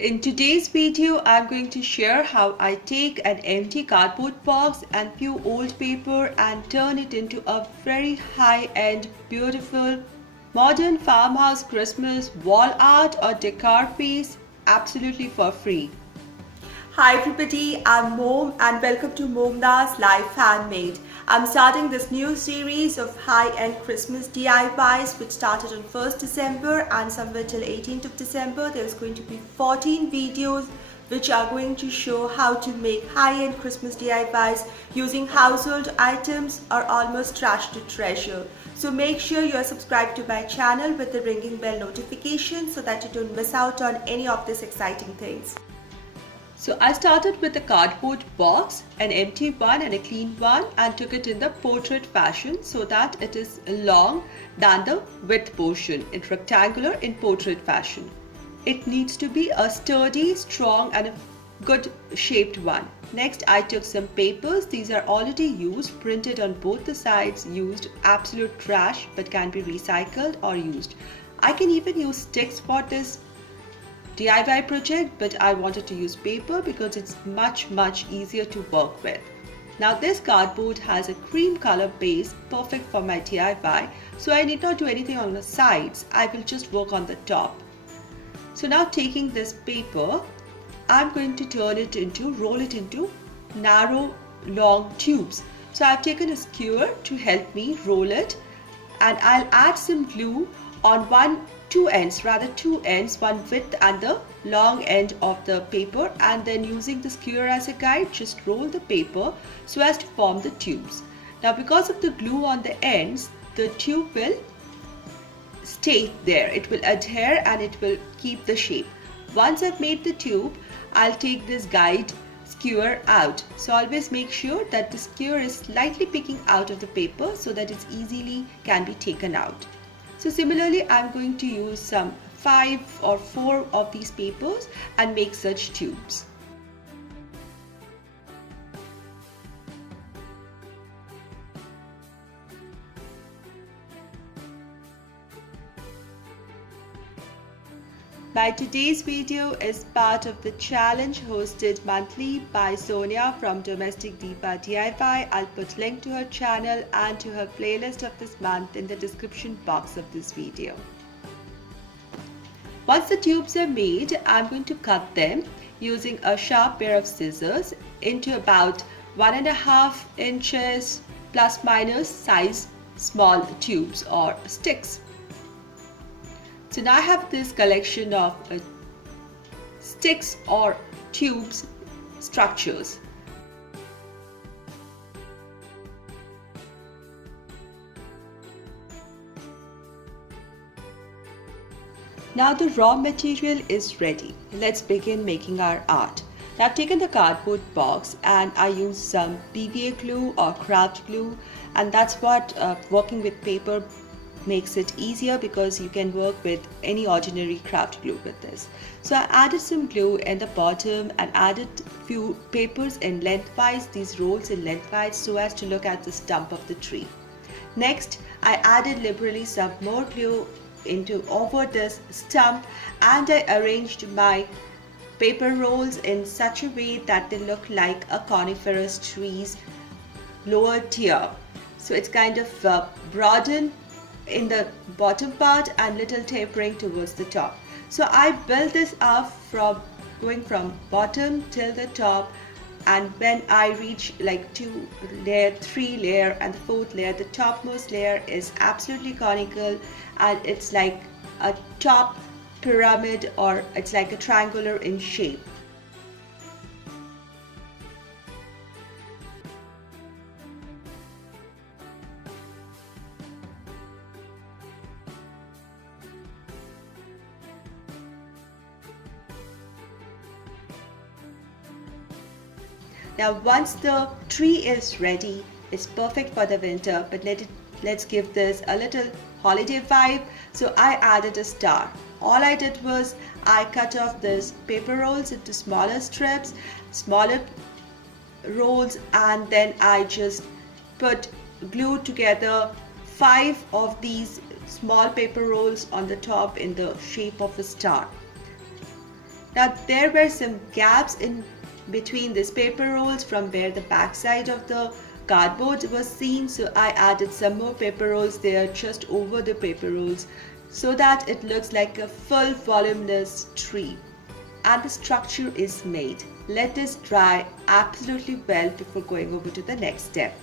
In today's video, I'm going to share how I take an empty cardboard box and few old paper and turn it into a very high-end, beautiful, modern farmhouse Christmas wall art or decor piece absolutely for free. Hi everybody, I'm Mom and welcome to Momna's Life Handmade. I'm starting this new series of high-end Christmas DIYs which started on 1st December and somewhere till 18th of December. There's going to be 14 videos which are going to show how to make high-end Christmas DIYs using household items or almost trash to treasure. So make sure you are subscribed to my channel with the ringing bell notification so that you don't miss out on any of these exciting things. So I started with a cardboard box, an empty one and a clean one, and took it in the portrait fashion so that it is long than the width portion, in rectangular in portrait fashion. It needs to be a sturdy, strong and a good shaped one. Next I took some papers. These are already used, printed on both the sides, used, absolute trash but can be recycled or used. I can even use sticks for this DIY project, but I wanted to use paper because it's much easier to work with. Now this cardboard has a cream color base, perfect for my DIY, so I need not do anything on the sides. I will just work on the top. So now taking this paper, I'm going to roll it into narrow long tubes. So I've taken a skewer to help me roll it, and I'll add some glue on two ends, one width and the long end of the paper, and then using the skewer as a guide, just roll the paper so as to form the tubes. Now because of the glue on the ends, the tube will stay there. It will adhere and it will keep the shape. Once I've made the tube, I'll take this guide skewer out. So always make sure that the skewer is slightly picking out of the paper so that it easily can be taken out. So similarly, I'm going to use some 5 or 4 of these papers and make such tubes. My today's video is part of the challenge hosted monthly by Sonia from Domestic Diva DIY. I'll put link to her channel and to her playlist of this month in the description box of this video. Once the tubes are made, I'm going to cut them using a sharp pair of scissors into about 1.5 inches plus minus size small tubes or sticks. So now I have this collection of sticks or tubes structures. Now the raw material is ready. Let's begin making our art. Now I've taken the cardboard box and I used some PVA glue or craft glue, and that's what working with paper makes it easier, because you can work with any ordinary craft glue with this. So I added some glue in the bottom and added few papers in lengthwise, these rolls in lengthwise, so as to look at the stump of the tree. Next I added liberally some more glue over this stump, and I arranged my paper rolls in such a way that they look like a coniferous tree's lower tier. So it's kind of broadened in the bottom part and little tapering towards the top. So I built this up from going from bottom till the top, and when I reach like 2 layer, 3 layer and the 4th layer, the topmost layer is absolutely conical and it's like a top pyramid, or it's like a triangular in shape. Now once the tree is ready, it's perfect for the winter, but let's give this a little holiday vibe. So I added a star. All I did was I cut off this paper rolls into smaller strips, smaller rolls, and then I just put glued together 5 of these small paper rolls on the top in the shape of a star. Now there were some gaps in between these paper rolls from where the back side of the cardboard was seen, so I added some more paper rolls there just over the paper rolls so that it looks like a full voluminous tree. And the structure is made. Let this dry absolutely well before going over to the next step.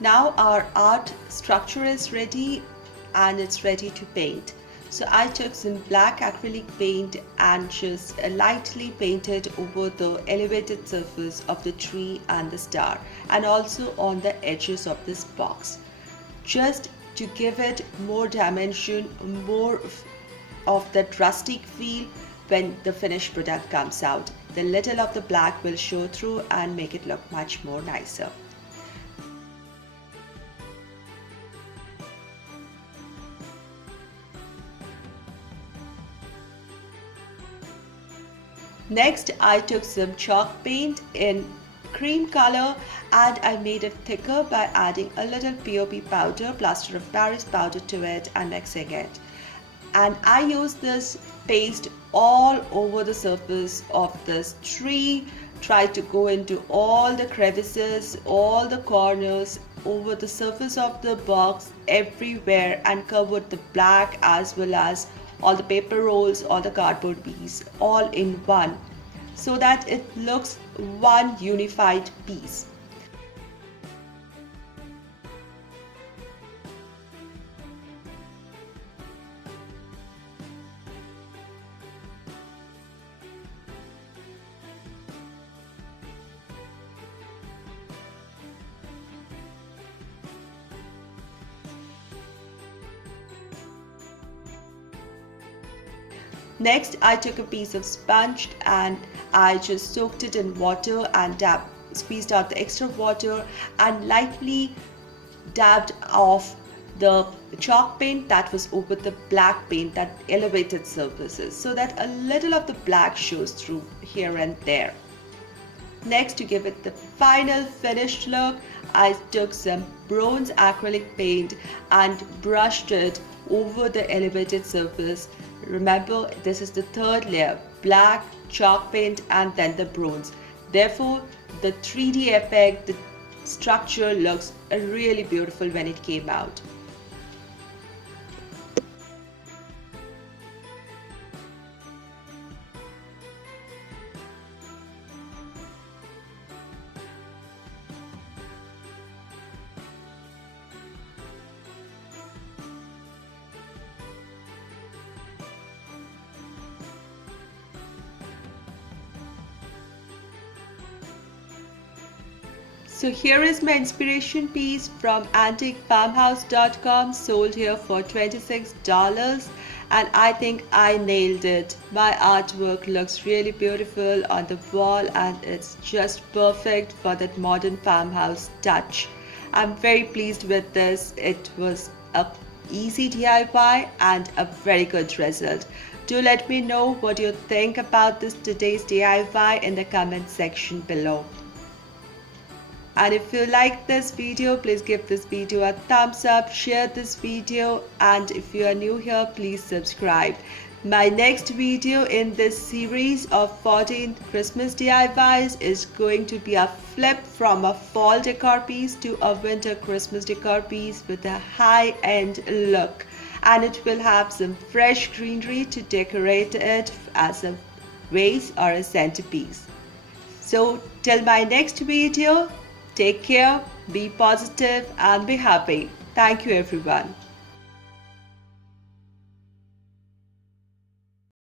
Now our art structure is ready and it's ready to paint. So I took some black acrylic paint and just lightly painted over the elevated surface of the tree and the star, and also on the edges of this box, just to give it more dimension, more of that rustic feel when the finished product comes out. The little of the black will show through and make it look much more nicer. Next, I took some chalk paint in cream color and I made it thicker by adding a little POP powder, plaster of Paris powder to it and mixing it. And I used this paste all over the surface of this tree, tried to go into all the crevices, all the corners, over the surface of the box, everywhere, and covered the black as well as all the paper rolls, all the cardboard piece, all in one, so that it looks one unified piece. Next, I took a piece of sponge and I just soaked it in water and squeezed out the extra water and lightly dabbed off the chalk paint that was over the black paint that elevated surfaces, so that a little of the black shows through here and there. Next, to give it the final finished look, I took some bronze acrylic paint and brushed it over the elevated surface. Remember, this is the third layer: black, chalk paint, and then the bronze. Therefore, the 3D effect, the structure looks really beautiful when it came out. So here is my inspiration piece from antiquefarmhouse.com, sold here for $26, and I think I nailed it. My artwork looks really beautiful on the wall and it's just perfect for that modern farmhouse touch. I'm very pleased with this. It was a easy DIY and a very good result. Do let me know what you think about this today's DIY in the comment section below. And if you like this video, please give this video a thumbs up, share this video, and if you are new here, please subscribe. My next video in this series of 14 Christmas DIYs is going to be a flip from a fall decor piece to a winter Christmas decor piece with a high-end look, and it will have some fresh greenery to decorate it as a vase or a centerpiece. So till my next video, take care, be positive and be happy. Thank you everyone.